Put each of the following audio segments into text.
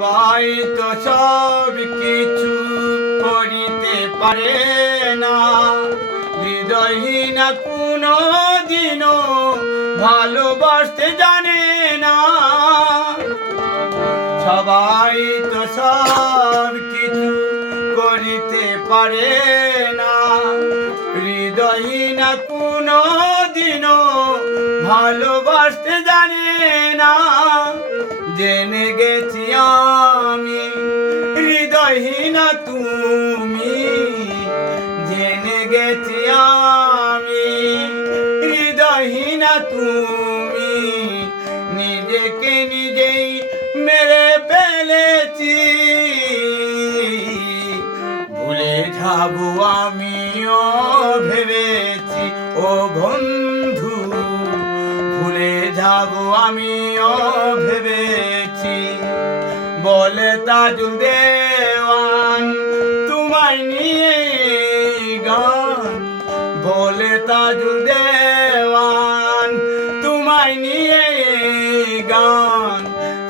সবাই তো সব কিছু করিতে পারে না, হৃদয়হীনা কোনো দিনও ভালোবাসতে জানে না। সবাই তো সব কিছু করিতে পারে না, হৃদয়হীনা কোনো দিনও ভালোবাসতে জানে না। জেনে গেছি আমি হৃদয়হীনা তুমি, জেনে গেছি আমি হৃদয়হীনা তুমি। নিজেকে নিজেই মেরে ফেলেছি, ভুলে যাবো আমিও ভেবেছি ও বন্ধু, ভুলে যাবো আমিও ভেবেছি। বলে তাজুল দেওয়ান তোমায় নিয়ে গান, বলে তাজুল দেওয়ান তোমায় নিয়ে গান।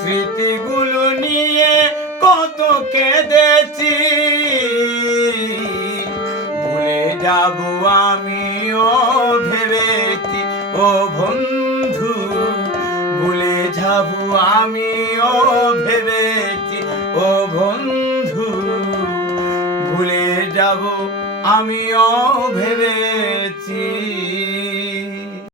স্মৃতিগুলো নিয়ে কত কেঁদেছি, ভুলে যাবো আমিও ভেবেছি ও বন্ধু, ভুলে যাবো আমিও ভেবেছি ও বন্ধু, ভুলে যাবো আমিও ভেবেছি।